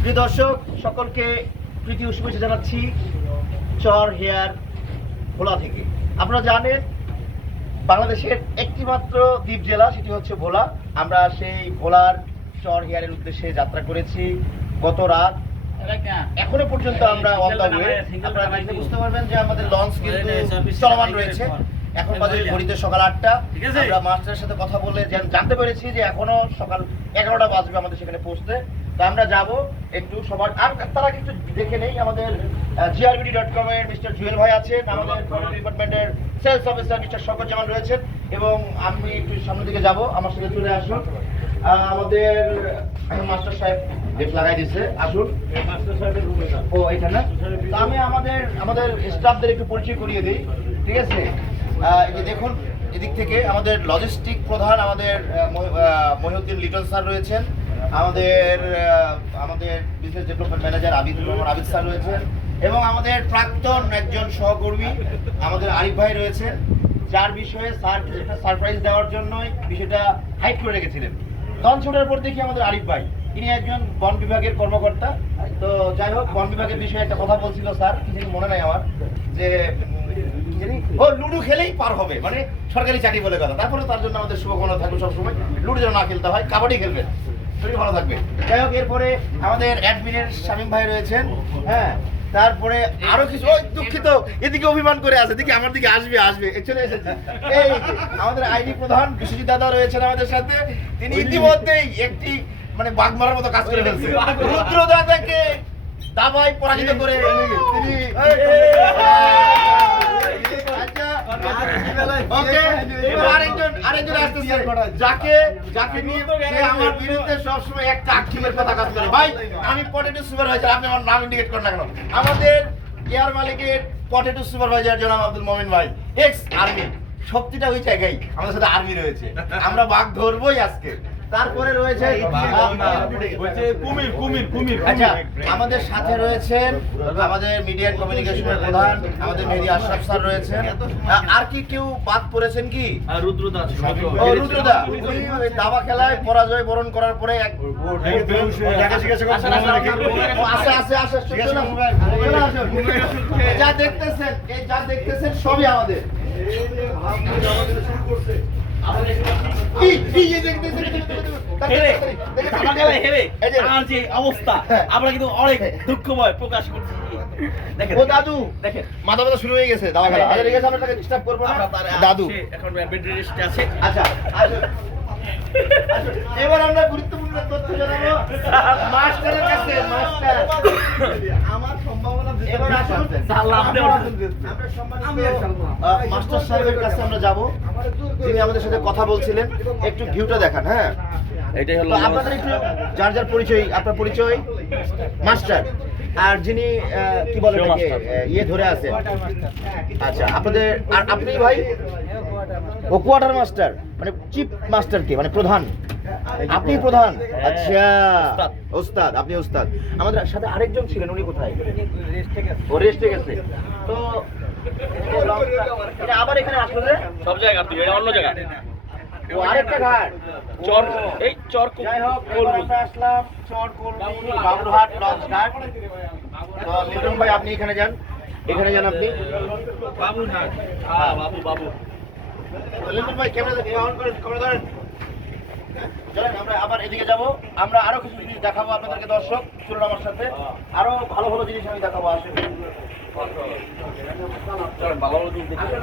প্রিয় দর্শক সকলকে প্রীতি শুভেচ্ছা জানাচ্ছি চর হেয়ার ভোলা থেকে। আপনারা জানেন বাংলাদেশের একটিমাত্র দ্বীপ জেলা সেটি হচ্ছে ভোলা। আমরা সেই ভোলার চর হেয়ারের উদ্দেশ্যে যাত্রা করেছি গত রাত। এখনও পর্যন্ত আমরা অন দ্য ওয়ে আপনারা দেখলে বুঝতে পারবেন যে আমাদের লঞ্চ কিন্তু চলমান রয়েছে। এখন বাজে ঘড়িতে সকাল আটটা। আমরা মাস্টারের সাথে কথা বলে জান- জানতে পেরেছি যে এখনও সকাল এগারোটা বাজবে আমাদের সেখানে পৌঁছতে। তো আমরা যাব একটু সবার আর তারা কিন্তু দেখে নেই আমাদের জিআরবিডি ডট কম এর মিস্টার জুয়েল ভাই আছেন, আমাদের ডিপার্টমেন্টের সেলস অফিসার মিস্টার শকর জামান রয়েছেন এবং আমি একটু সামনের দিকে যাব, আমার সাথে চলে আসুন। আমাদের মাস্টার সাহেব গেট লাগাই দিচ্ছে আসুন। ও এটা না? তো আমি আমাদের আমাদের স্টাফদের একটু পরিচয় করিয়ে দিই, ঠিক আছে? এই দেখুন, এদিক থেকে আমাদের লজিস্টিক প্রধান আমাদের মহিউদ্দিন লিটন স্যার রয়েছেন। আমাদের আমাদের business development manager Abidur Rahman Abid sir রয়েছেন এবং আমাদের প্রাক্তন একজন সহকর্মী আমাদের আরিফ ভাই রয়েছেন, যার বিষয়ে স্যার সারপ্রাইজ দেওয়ার জন্যই বিষয়টা হাইড করে রেখেছিলেন। লঞ্চ ছোটার পর দেখি আমাদের আরিফ ভাই তিনি একজন বন বিভাগের কর্মকর্তা। তো যাই হোক, বন বিভাগের বিষয়ে একটা কথা বলছিল স্যার কি জানি মনে নাই আমার, যে ও লুডো খেলেই পার হবে মানে সরকারি চাকরি বলে কথা। তারপরে তার জন্য আমাদের শুভকামনা থাকবে সবসময়। লুডো যেন না খেলতে হয়, কাবাডি খেলবেন। শরীর ভালো থাকবে। যাই হোক এরপরে আমাদের অ্যাডমিনের শামীম ভাই রয়েছেন। হ্যাঁ তারপরে আরও কিছু ওই দুঃখিত এদিকে অভিমান করে আছে দেখি আমার দিকে আসবে আসবে চলে এসেছে। এই আমাদের আইডি প্রধান বিশ্বজিৎ দাদা রয়েছেন আমাদের সাথে। তিনি ইতিমধ্যেই একটি মানে বাঘ মারার মতো কাজ করে ফেলছে। রুদ্র দাদাকে দাবাই পরাজিত করে তিনি আচ্ছা ওকে এবার আরেকজন আরেকজন আসতেছে যাকে যাকে নিয়ে আমার বিরুদ্ধে সবসময় একটা আক্ষেপের কথা কাজ করে। ভাই, আমি পটেটো সুপারভাইজার আপনি আমার নাম ইন্ডিকেট করেন না কেন? আমাদের এয়ার মালিকের পটেটো সুপারভাইজার জনাব আব্দুল মমিন ভাই এক্স আর্মি শক্তিটা ওই জায়গায়, আমাদের সাথে আর্মি রয়েছে। আমরা বাঘ ধরবোই আজকে। তারপরে রয়েছে কুমির কুমির কুমির আচ্ছা আমাদের সাথে রয়েছেন আমাদের মিডিয়া কমিউনিকেশনের প্রধান আমাদের মেহেদি আশরাফ স্যার রয়েছেন আর কি কেউ বাদ পড়েছেন কি? রুদ্রদা উনি দাবা খেলায় পরাজয় বরণ করার পরে এক যা দেখতেছেন এই যা দেখতেছেন সবই আমাদের। আমরা কিন্তু অনেক দুঃখময় প্রকাশ করছি ও দাদু দেখেন মাথা ব্যথা শুরু হয়ে গেছে দাবা খেলা আচ্ছা ঠিক আছে আমরা তাকে ডিস্টার্ব করব না দাদু এখন বেড রেস্টে আছে আচ্ছা এবার আমরা গুরুত্বপূর্ণ তথ্য জানাব মাস্টারের কাছে মাস্টার এবার আসুন। মাস্টার সাহেবের কাছে আমরা যাব। যিনি আমাদের সাথে কথা বলছিলেন একটু ভিউটা দেখান হ্যাঁ? এটাই তো আপনাদের একটু যার যার পরিচয় আপনার পরিচয়? মাস্টার। আর যিনি আহ, কি বলে মাস্টার। ইয়ে ধরে আছেন আচ্ছা আপনাদের আর আপনি ভাই? ও কোয়ার্টার মাস্টার মানে চিফ মাস্টার কে মানে প্রধান। আপনি প্রধান। আচ্ছা। ওস্তাদ। আপনি ওস্তাদ। আমাদের সাথে আরেকজন ছিলেন উনি কোথায়? ও রেস্টে গেছে। তো আবার এখানে আসলো যে? সব জায়গা তুই এটা অন্য জায়গা। ও আরেকটা ঘাট। চর এই চর যাই হোক আসলাম চর কলমি বাবুরহাট। লঞ্চ ঘাট। তো লিটন ভাই আপনি এখানে যান। এখানে যান আপনি। হ্যাঁ বাবু বাবু। লিটন ভাই ক্যামেরা অন করেন ক্যামেরা ধরেন। চলেন আমরা আবার এদিকে যাব। আমরা আরও কিছু জিনিস দেখাবো আপনাদেরকে দর্শক চলুন আমার সাথে। আরও ভালো ভালো জিনিস আমি দেখাবো আসুন।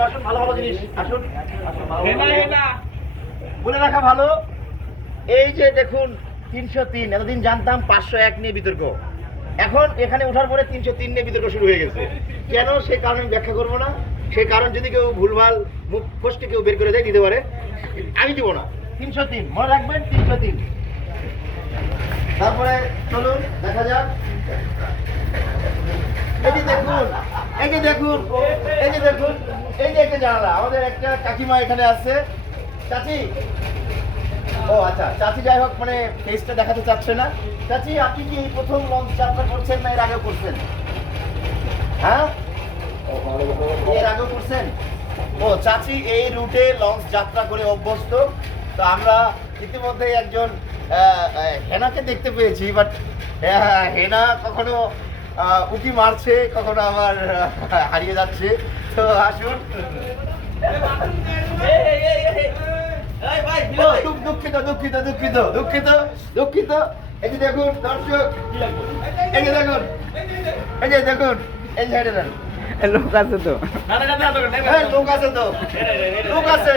আসুন ভালো ভালো জিনিস আসুন। বলে রাখা ভালো এই যে দেখুন তিনশো তিন এতদিন জানতাম পাঁচশো এক নিয়ে বিতর্ক। এখন এখানে ওঠার পরে তিনশো তিন নিয়ে বিতর্ক শুরু হয়ে গেছে। কেন সে কারণ আমি ব্যাখ্যা করব না? সেই কারণ যদি কেউ ভুলভাল মুখ ফসকে কেউ বের করে দেয় দিতে পারে। আমি দিব না। তিনশো তিন, মনে রাখবেন তিনশো তিন। তারপরে চলুন, দেখা যাক। দেখুন, এই যে দেখুন, এই যে দেখুন, এই যে একটা জানালা, আমাদের একটা কাকিমা এখানে আছে। চাচি? ও আচ্ছা চাচি যাই হোক মানে ফেসটা দেখাতে চাচ্ছে না। চাচি, আপনি কি এই প্রথম লঞ্চ যাত্রা করছেন না এর আগেও করছেন? হ্যাঁ? এর আগেও করছেন? ও, চাচি এই রুটে লঞ্চ যাত্রা করে অভ্যস্ত। তো আমরা ইতিমধ্যেই একজন হেনাকে দেখতে পেয়েছি বাট হেনা কখনো উকি মারছে কখনো আবার হারিয়ে যাচ্ছে তো আসুন এই, এই, এই, এই। এই ভাই, বিনয়। দুঃখ- দুঃখিত দুঃখিত দুঃখিত দুঃখিত দুঃখিত এই যে দেখুন দর্শক? এই যে দেখুন এই যে দেখুন এই সাইডে দেন লোক আছে তো লোক আছে তো এই, এই, এই, এই, লোক আছে।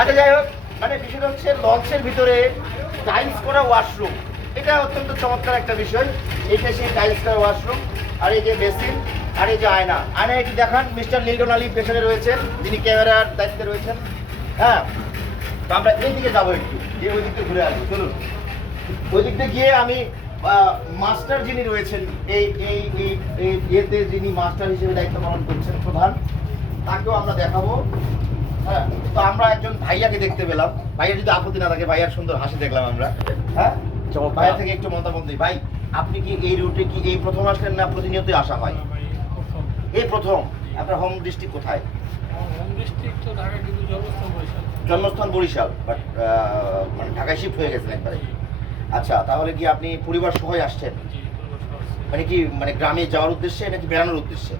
আচ্ছা যাই হোক মানে বিষয়টা হচ্ছে লঞ্চের ভিতরে টাইলস করা ওয়াশরুম এটা অত্যন্ত চমৎকার একটা বিষয়। এটা সেই টাইলস ওয়াশরুম আর এই যে বেসিন, আর এই যে আয়না। আয়না দেখান মিস্টার লিল্টন আলী পেছনে রয়েছেন, যিনি ক্যামেরার দায়িত্বে রয়েছেন। হ্যাঁ আমরা এই দিকে যাব একটু, গিয়ে ওই দিকটা ঘুরে আসব, চলুন। ওই দিকটা গিয়ে আমি মাস্টার যিনি রয়েছেন এই এই এই এই ইয়েতে যিনি মাস্টার হিসেবে দায়িত্ব পালন করছেন প্রধান তাকেও আমরা দেখাবো। হ্যাঁ তো আমরা একজন ভাইয়াকে দেখতে পেলাম। ভাইয়া যদি আপত্তি না থাকে ভাইয়ার সুন্দর হাসি দেখলাম আমরা। হ্যাঁ। ভাইয়া থেকে একটু মতামত দিই। ভাই আপনি কি এই রুটে কি এই প্রথম আসলেন না প্রতিনিয়তই আসা হয়? এই প্রথম। আপনার হোম ডিস্ট্রিক্ট কোথায়? জন্মস্থান বরিশাল। বাট মানে ঢাকায় শিফট হয়ে গেছেন একবারে। আচ্ছা তাহলে কি আপনি পরিবার সহই আসছেন? মানে কি মানে গ্রামে যাওয়ার উদ্দেশ্যে নাকি বেড়ানোর উদ্দেশ্যে?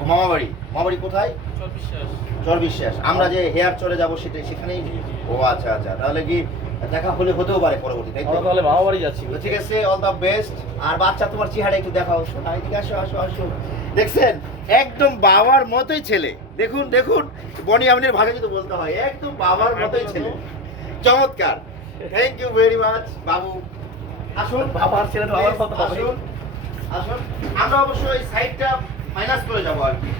ও মামা বাড়ি মামা বাড়ি কোথায় চর বিশ্বাস আমরা যে হেয়ার চরে যাব সেটা সেখানেই ও আচ্ছা আচ্ছা। তাহলে কি দেখা হলে হতেও পারে পরবর্তী তাই তাহলে মামা বাড়ি যাচ্ছি ঠিক আছে অল দ্য বেস্ট আর বাচ্চা তোমার চেহারা একটু দেখাও। শোনা এদিকে আসো আসো আসো। দেখছেন? একদম বাবার মতোই ছেলে। দেখুন দেখুন। বনি আমনের ভাষা যদি বলতে হয় একদম বাবার মতোই ছেলে। চমৎকার। থ্যাংক ইউ ভেরি মাচ বাবু। আসুন। বাবার ছেলে তো মতো হবে। আসুন। আসুন। আমরা অবশ্য এই সাইডটা মাইনাস করে যাব আর কি।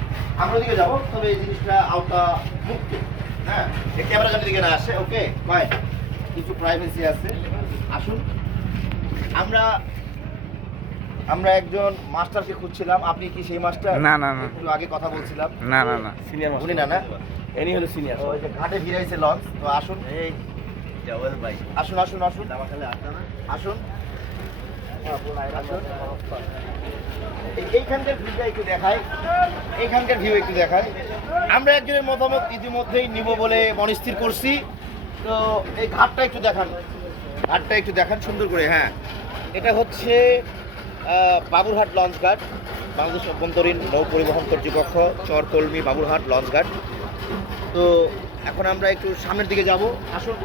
আমরা ওদিকে যাব তবে এই জিনিসটা আওতা মুক্ত। হ্যাঁ? এই ক্যামেরা যেন দিকে না আসে ওকে বাই কিছু প্রাইভেসি আছে। আসুন। আমরা আমরা একজন মাস্টারকে খুঁজছিলাম। আপনি কি সেই মাস্টার না, না, না। একটু আগে কথা বলছিলাম। না না না। সিনিয়র উনি না না? এনি হলো সিনিয়র ওই যে ঘাটে ভিড়াইছে লঞ্চ তো আসুন। এই ভাই। আসুন আসুন আসুন। আসুন। আসুন। এইখানকার ভিউটা একটু এইখানকার ভিউ একটু দেখাই। আমরা একজনের মতামত ইতিমধ্যেই নিব বলে মনস্থির করছি। তো এই ঘাটটা একটু দেখান। ঘাটটা একটু দেখান সুন্দর করে হ্যাঁ। এটা হচ্ছে বাবুরহাট লঞ্চ ঘাট। বাংলাদেশ অভ্যন্তরীণ নৌ পরিবহন কর্তৃপক্ষ চরকলমি বাবুরহাট লঞ্চ ঘাট। তো এখন আমরা একটু সামনের দিকে যাব। আসুন।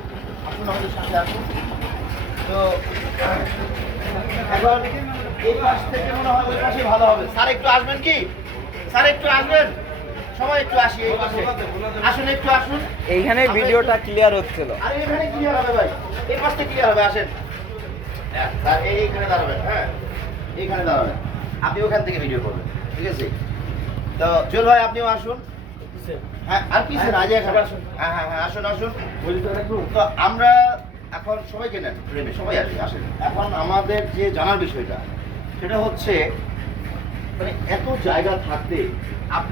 আসুন আমাদের সাথে আসুন তো এখন এই পাশ থেকে মনে হয় ওই পাশে ভালো হবে। স্যার একটু আসবেন কি? স্যার একটু আসবেন? সবাই একটু আসি এই পাশে। আসুন একটু আসুন। এইখানে ভিডিওটা ক্লিয়ার হচ্ছিল। আরে এখানে ক্লিয়ার হবে ভাই। এই পাশটা ক্লিয়ার হবে আসেন। হ্যাঁ, স্যার এই এইখানে দাঁড়াবেন হ্যাঁ। এইখানে দাঁড়াবেন। আপনি ওখান থেকে ভিডিও করবেন ঠিক আছে? তো চল ভাই আপনিও আসুন। হ্যাঁ আর পিছে না যে এখানে আসুন। হ্যাঁ হ্যাঁ হ্যাঁ আসুন আসুন। তো আমরা এখন সবাইকে নেন ট্রেনে সবাই আসি আসেন। এখন আমাদের যে জানার বিষয়টা সেটা হচ্ছে মানে এত জায়গা থাকতে আপনি